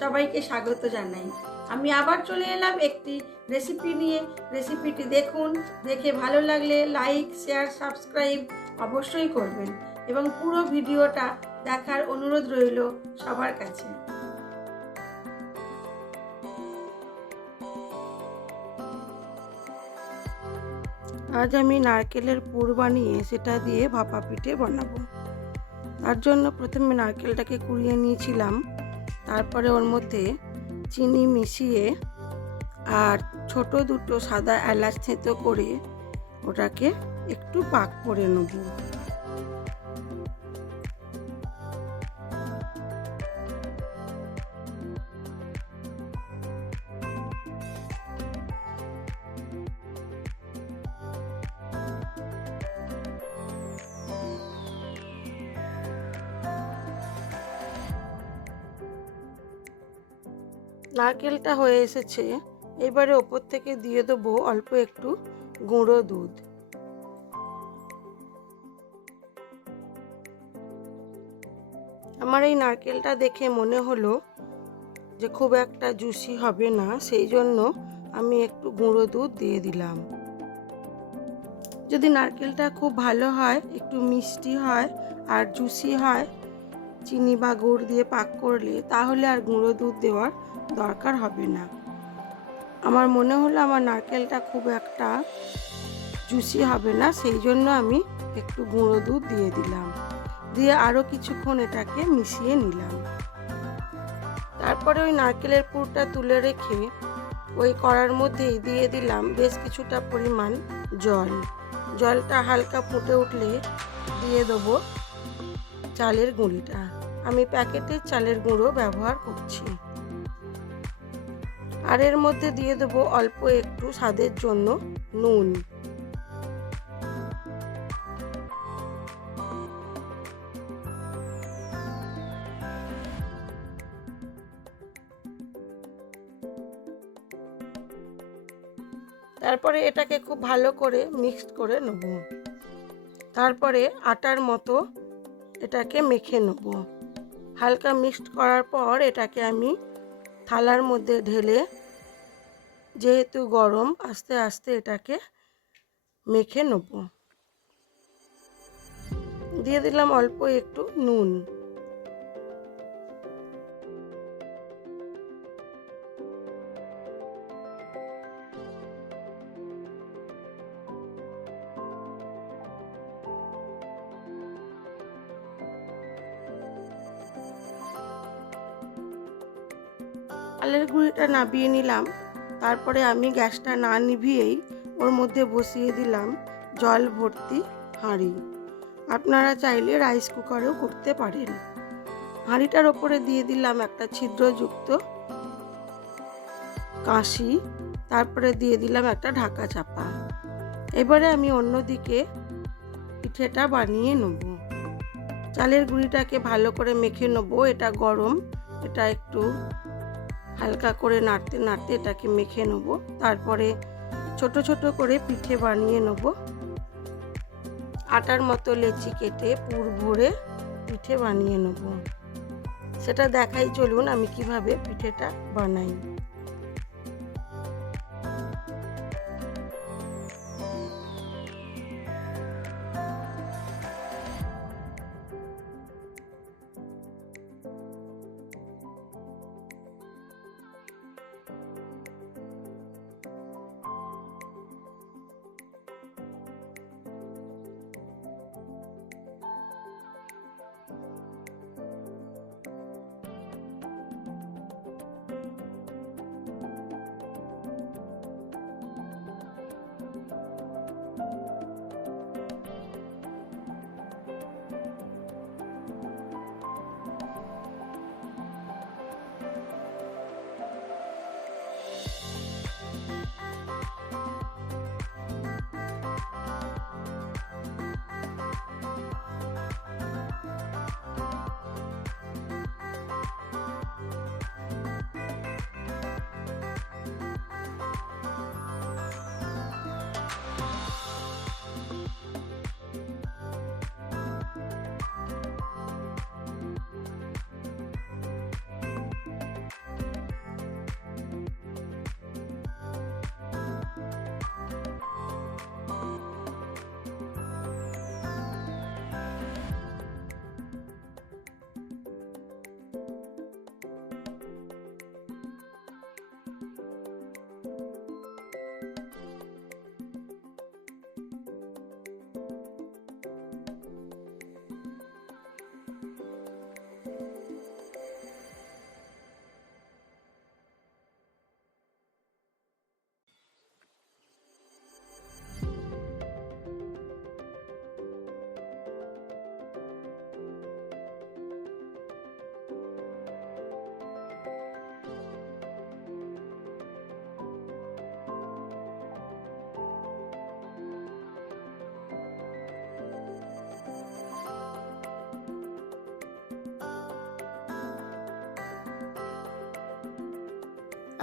সবাইকে স্বাগত জানাই। আমি আবার চলে এলাম একটি রেসিপি নিয়ে। রেসিপিটি দেখুন, দেখে ভালো লাগলে লাইক, শেয়ার, সাবস্ক্রাইব অবশ্যই করবেন এবং পুরো ভিডিওটা দেখার অনুরোধ রইল সবার কাছে। আজ আমি নারকেলের পুর বানিয়ে সেটা দিয়ে ভাপা পিঠে বানাবো। তার জন্য প্রথমে নারকেলটাকে কুড়িয়ে নিয়েছিলাম, তারপরে ওর মধ্যে চিনি মিশিয়ে আর ছোট দুটো সাদা এলাচ থেঁতো করে ওটাকে একটু পাক করে নেব। নারকেলটা হয়ে এসেছে, এবারে ওপর থেকে দিয়ে দেবো অল্প একটু গুঁড়ো দুধ। আমার এই নারকেলটা দেখে মনে হলো যে খুব একটা জুসি হবে না, সেই জন্য আমি একটু গুঁড়ো দুধ দিয়ে দিলাম। যদি নারকেলটা খুব ভালো হয়, একটু মিষ্টি হয় আর জুসি হয়, চিনি বা গুড় দিয়ে পাক করলে, তাহলে আর গুঁড়ো দুধ দেওয়ার দরকার হবে না। আমার মনে হলো আমার নারকেলটা খুব একটা জুসি হবে না, সেই জন্য আমি একটু গুঁড়ো দুধ দিয়ে দিলাম। দিয়ে আরও কিছুক্ষণ এটাকে মিশিয়ে নিলাম। তারপরে ওই নারকেলের পুরটা তুলে রেখে ওই কড়ার মধ্যেই দিয়ে দিলাম বেশ কিছুটা পরিমাণ জল। জলটা হালকা ফুটে উঠলে দিয়ে দেবো চালের গুঁড়িটা। আমি প্যাকেটের চালের গুঁড়ো ব্যবহার করছি। আর এর মধ্যে দিয়ে দেবো অল্প একটু স্বাদের জন্য নুন। তারপরে এটাকে খুব ভালো করে মিক্সড করে নেব। তারপরে আটার মতো এটাকে মেখে নেব। হালকা মিক্সড করার পর এটাকে আমি থালার মধ্যে ঢেলে, যেহেতু গরম, আস্তে আস্তে এটাকে মেখে নেব। দিয়ে দিলাম অল্প একটু নুন। চালের গুঁড়িটা নাবিয়ে নিলাম। তারপরে আমি গ্যাসটা না নিভিয়েই ওর মধ্যে বসিয়ে দিলাম জল ভর্তি হাঁড়ি। আপনারা চাইলে রাইস কুকারেও করতে পারেন। হাঁড়িটার ওপরে দিয়ে দিলাম একটা ছিদ্রযুক্ত কাঁসি, তারপরে দিয়ে দিলাম একটা ঢাকা চাপা। এবারে আমি অন্যদিকে পিঠেটা বানিয়ে নেব। চালের গুঁড়িটাকে ভালো করে মেখে নেব। এটা গরম, এটা একটু হালকা করে নাড়তে নাড়তে এটাকে মেখে নেব। তারপরে ছোট ছোট করে পিঠে বানিয়ে নেব। আটার মতো লেচি কেটে পুর ভরে পিঠে বানিয়ে নেব। সেটা দেখাই, চলুন আমি কিভাবে পিঠেটা বানাই।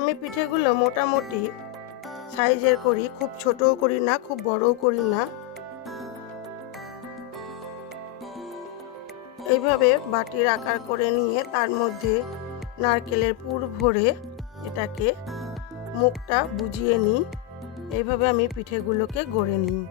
আমি পিঠেগুলো মোটামুটি সাইজের করি, খুব ছোটও করি না, খুব বড়ও করি না। এইভাবে বাটির আকার করে নিয়ে তার মধ্যে নারকেলের পুর ভরে এটাকে মুখটা বুজিয়ে নিই। এইভাবে আমি পিঠেগুলোকে গড়ে নিই।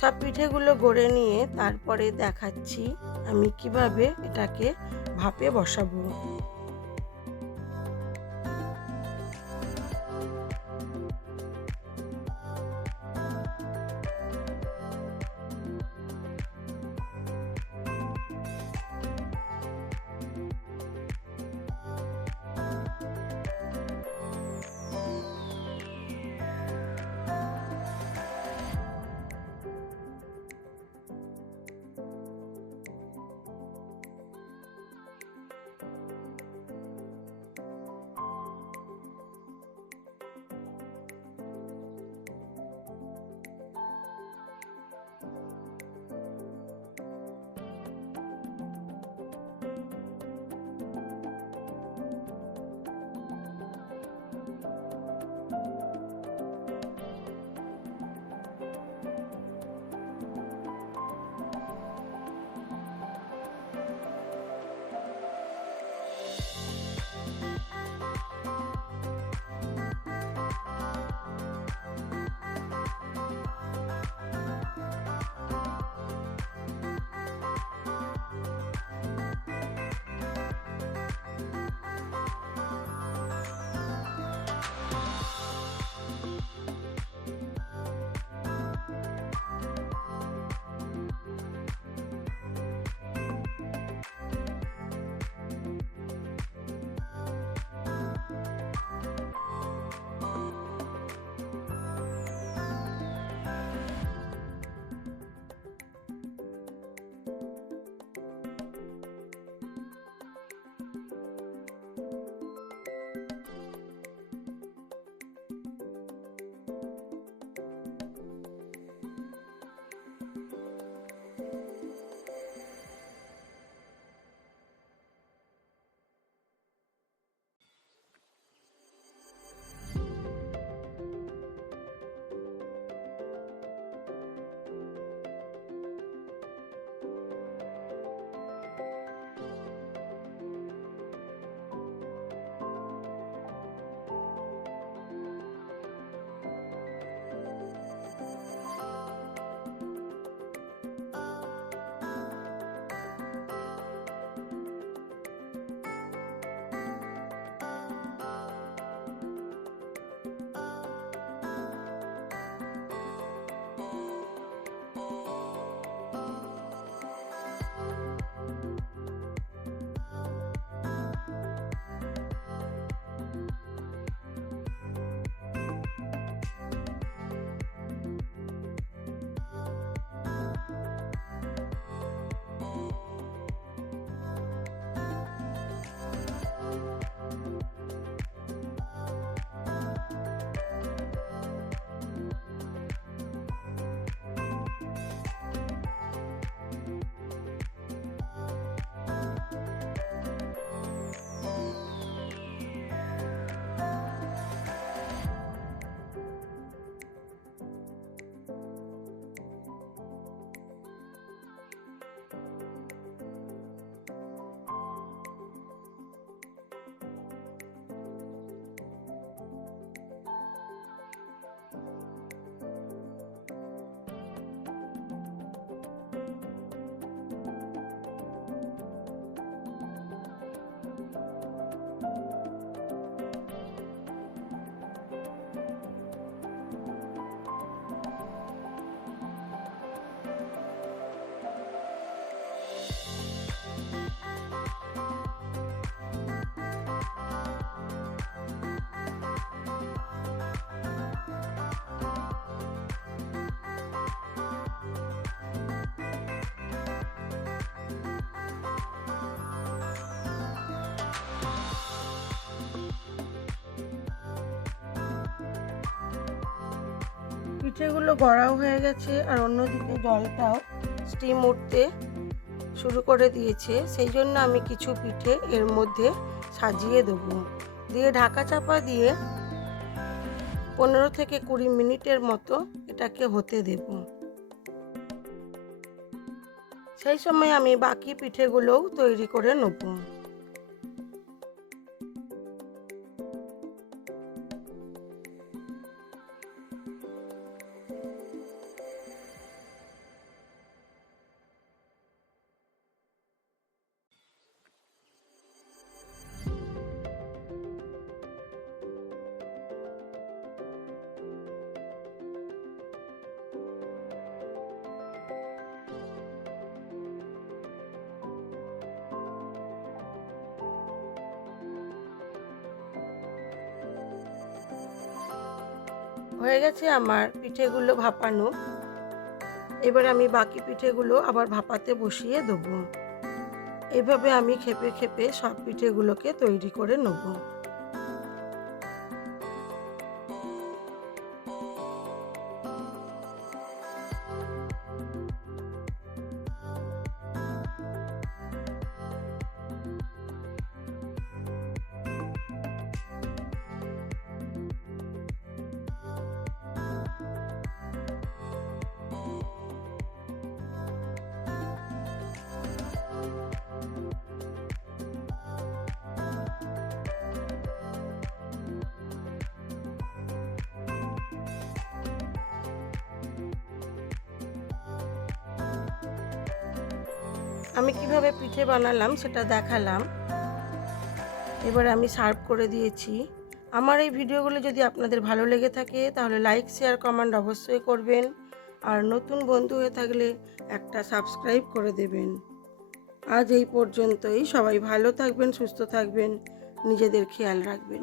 সব পিঠেগুলো গড়ে নিয়ে তারপরে দেখাচ্ছি আমি কিভাবে এটাকে ভাপে বসাবো। পিঠেগুলো গড়াও হয়ে গেছে আর অন্যদিকে জলটাও স্টিম উঠতে শুরু করে দিয়েছে। সেই জন্য আমি কিছু পিঠে এর মধ্যে সাজিয়ে দেবো। দিয়ে ঢাকা চাপা দিয়ে 15 থেকে 20 মিনিটের মতো এটাকে হতে দেব। সেই সময় আমি বাকি পিঠেগুলোও তৈরি করে নেব। হয়ে গেছে আমার পিঠেগুলো ভাপানো। এবার আমি বাকি পিঠেগুলো আবার ভাপাতে বসিয়ে দেবো। এভাবে আমি খেপে খেপে সব পিঠেগুলোকে তৈরি করে নেব। আমি কিভাবে পিঠে বানালাম সেটা দেখালাম। এবার আমি সার্ভ করে দিয়েছি। আমার এই ভিডিওগুলো যদি আপনাদের ভালো লেগে থাকে তাহলে লাইক, শেয়ার, কমেন্ট অবশ্যই করবেন। আর নতুন বন্ধু হয়ে থাকলে একটা সাবস্ক্রাইব করে দেবেন। আজ এই পর্যন্তই। সবাই ভালো থাকবেন, সুস্থ থাকবেন, নিজেদের খেয়াল রাখবেন।